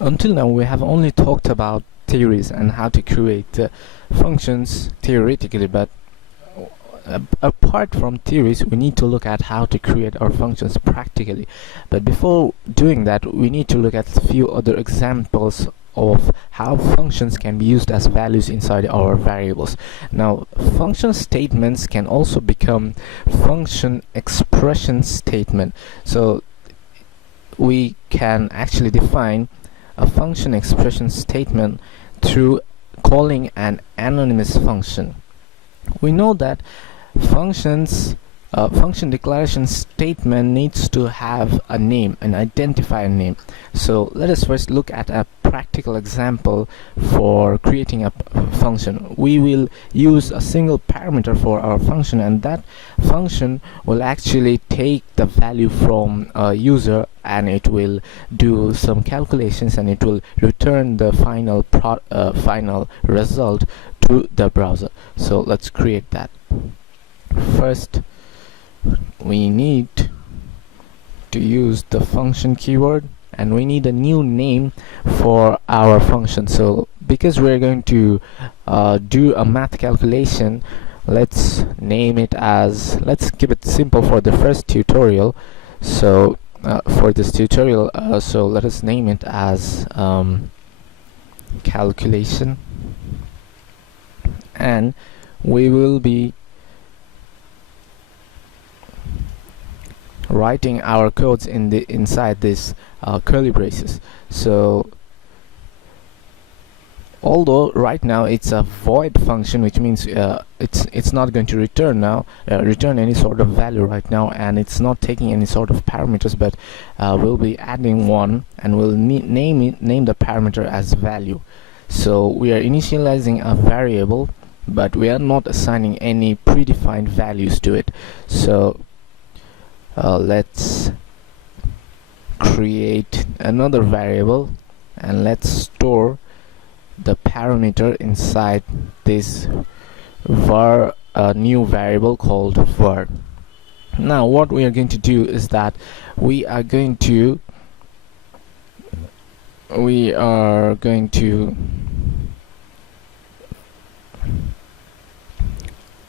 Until now we have only talked about theories and how to create functions theoretically, but apart from theories we need to look at how to create our functions practically. But before doing that, we need to look at a few other examples of how functions can be used as values inside our variables. Now, function statements can also become function expression statement. So we can actually define a function expression statement through calling an anonymous function. We know that function declaration statement needs to have a name, an identifier name. So let us first look at a practical example for creating a function. We will use a single parameter for our function, and that function will actually take the value from a user, and it will do some calculations, and it will return the final result to the browser. So let's create that. First, we need to use the function keyword, and we need a new name for our function. So because we're going to do a math calculation, let's name it as, let's keep it simple for the first tutorial. So for this tutorial, so let us name it as calculation, and we will be writing our codes inside this curly braces. So although right now it's a void function, which means it's not going to return any sort of value right now, and it's not taking any sort of parameters, but we'll be adding one, and we'll name the parameter as value. So we are initializing a variable, but we are not assigning any predefined values to it. So let's create another variable, and let's store the parameter inside this var new variable called var. Now what we are going to do is that we are going to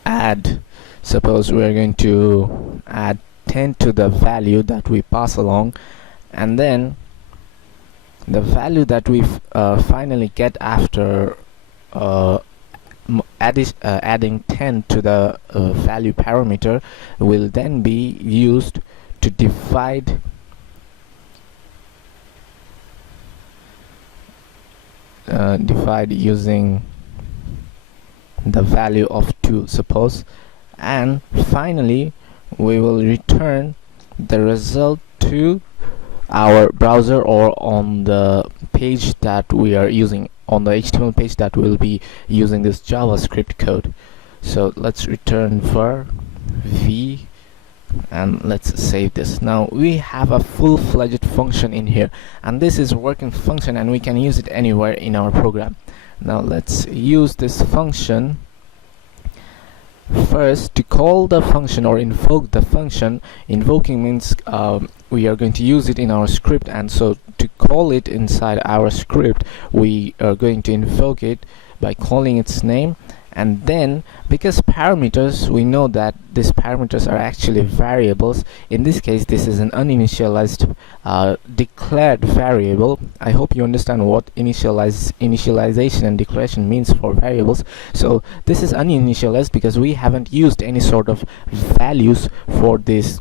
add, suppose we are going to add 10 to the value that we pass along, and then the value that we finally get after adding 10 to the value parameter will then be used to divide using the value of 2, suppose, and finally we will return the result to our browser or on the page that we are using, on the HTML page that will be using this JavaScript code. So let's return var v, and let's save this. Now we have a full-fledged function in here, and this is a working function, and we can use it anywhere in our program. Now let's use this function first to call the function or invoke the function. Invoking means we are going to use it in our script, and so to call it inside our script we are going to invoke it by calling its name. And then, because parameters, we know that these parameters are actually variables. In this case, this is an uninitialized declared variable. I hope you understand what initialization and declaration means for variables. So this is uninitialized because we haven't used any sort of values for this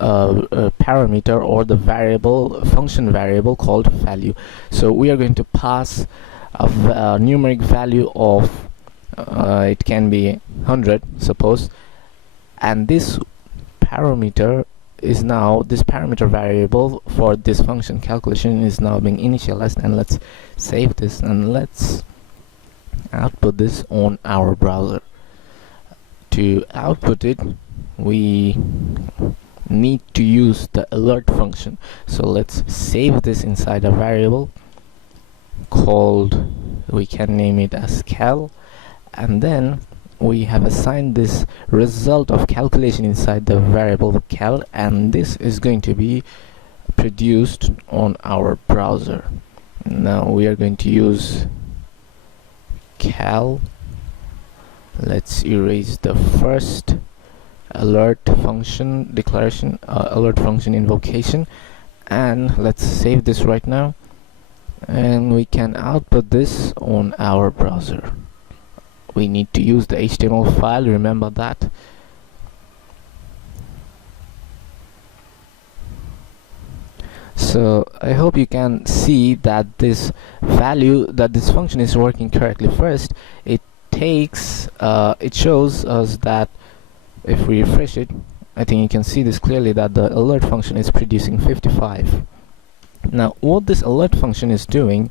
parameter or the function variable called value. So we are going to pass a numeric value of it can be 100, suppose, and this parameter variable for this function calculation is now being initialized. And let's save this, and let's output this on our browser. To output it, we need to use the alert function. So let's save this inside a variable called, we can name it as cal, and then we have assigned this result of calculation inside the variable cal, and this is going to be produced on our browser. Now we are going to use cal. Let's erase the first alert function declaration, alert function invocation, and let's save this right now, and we can output this on our browser. We need to use the HTML file, remember that. So I hope you can see that this function is working correctly. First, it shows us that if we refresh it, I think you can see this clearly, that the alert function is producing 55. Now what this alert function is doing,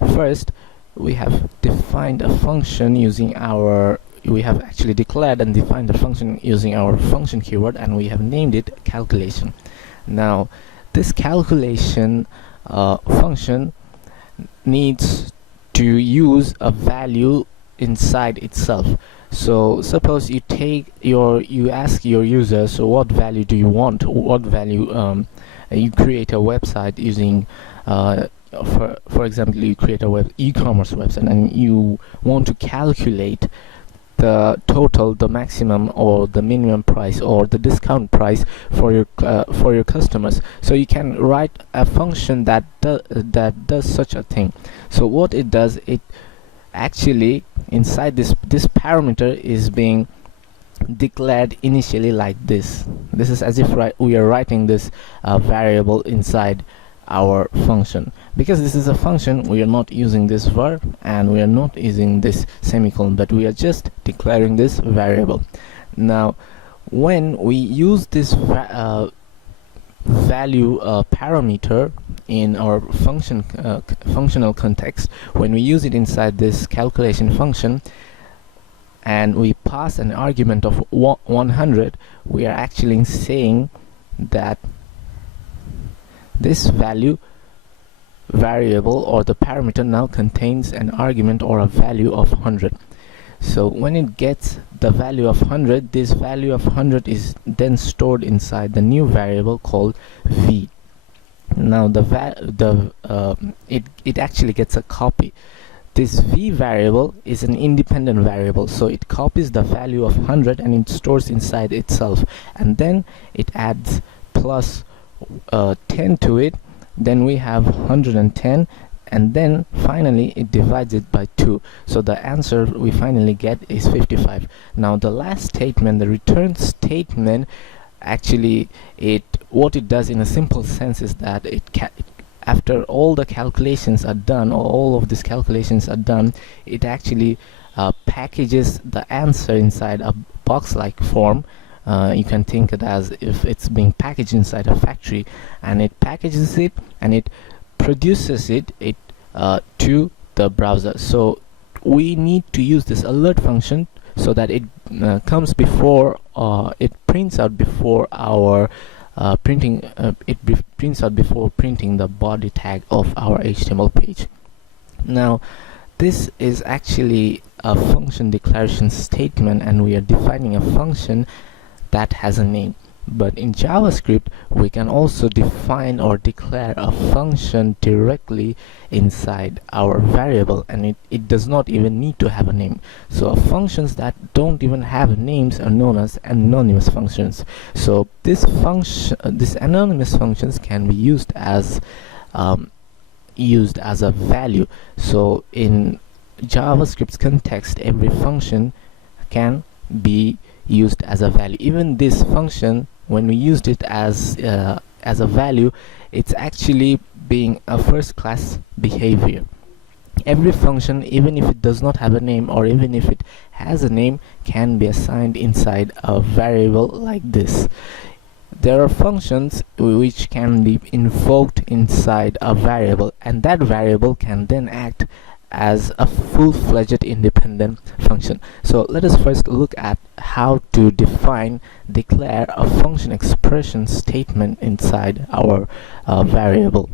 first we have defined a function using our, we have actually declared and defined the function using our function keyword, and we have named it calculation. Now this calculation function needs to use a value inside itself. So suppose you ask your user, so what value do you want, what value, you create a website using for example, you create a e-commerce website, and you want to calculate the total, the maximum or the minimum price or the discount price for your customers. So you can write a function that does such a thing. So what it does, it actually inside this parameter is being declared initially like this. This is as if we are writing this variable inside our function. Because this is a function, we are not using this var and we are not using this semicolon, but we are just declaring this variable. Now when we use this value parameter in our functional context, when we use it inside this calculation function and we pass an argument of 100, we are actually saying that this variable or the parameter now contains an argument or a value of 100. So when it gets the value of 100, this value of 100 is then stored inside the new variable called v. Now it actually gets a copy. This v variable is an independent variable, so it copies the value of 100 and it stores inside itself, and then it adds plus 10 to it. Then we have 110, and then finally it divides it by 2, so the answer we finally get is 55. Now the last statement, the return statement, actually what it does in a simple sense is that after all the calculations are done, or all of these calculations are done, it actually packages the answer inside a box-like form. You can think it as if it's being packaged inside a factory, and it packages it and it produces it to the browser. So we need to use this alert function so that it comes before, it prints out before our printing the body tag of our HTML page. Now this is actually a function declaration statement, and we are defining a function that has a name. But in JavaScript we can also define or declare a function directly inside our variable, and it does not even need to have a name. So functions that don't even have names are known as anonymous functions. So these anonymous functions can be used as a value. So in JavaScript's context, every function can be used as a value. Even this function, when we used it as a value, it's actually being a first-class behavior. Every function, even if it does not have a name or even if it has a name, can be assigned inside a variable like this. There are functions which can be invoked inside a variable, and that variable can then act as a full-fledged independent function. So let us first look at how to declare a function expression statement inside our variable.